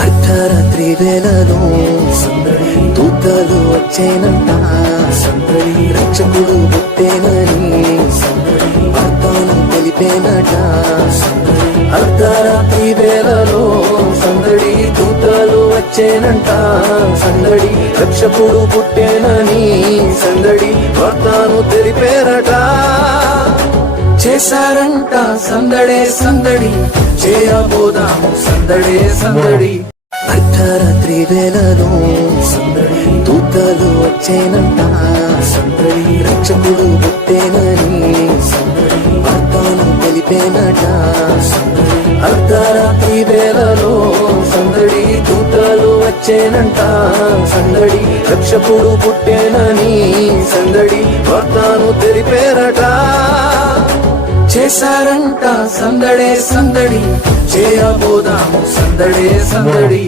అర్ధరాత్రి వేళలో సందడి దూతలు వచ్చేనంట సందడి రక్షకుడు పుట్టేనని సందడి వార్తను తెలిపేనట సందడి అర్ధరాత్రి వేళలో సందడి దూతలు వచ్చేనంట సందడి రక్షకుడు పుట్టేనని సందడి వార్తను తెలిపేరట చేశారంట సందడే సందడి చేయబోదాము సందడే సందడి అర్ధరాత్రి వేళలో సందడి దూతలు వచ్చేనంట సందడి రక్షకుడు పుట్టేనని సందడి వార్తను తెలిపేనట సందడి అర్ధరాత్రి వేళలో సందడి దూతలు వచ్చేనంట సందడి రక్షకుడు పుట్టేనని సందడి వార్తను తెలిపేరట చేశారంట సందడే సందడి చేయబోదాము సందడే సందడి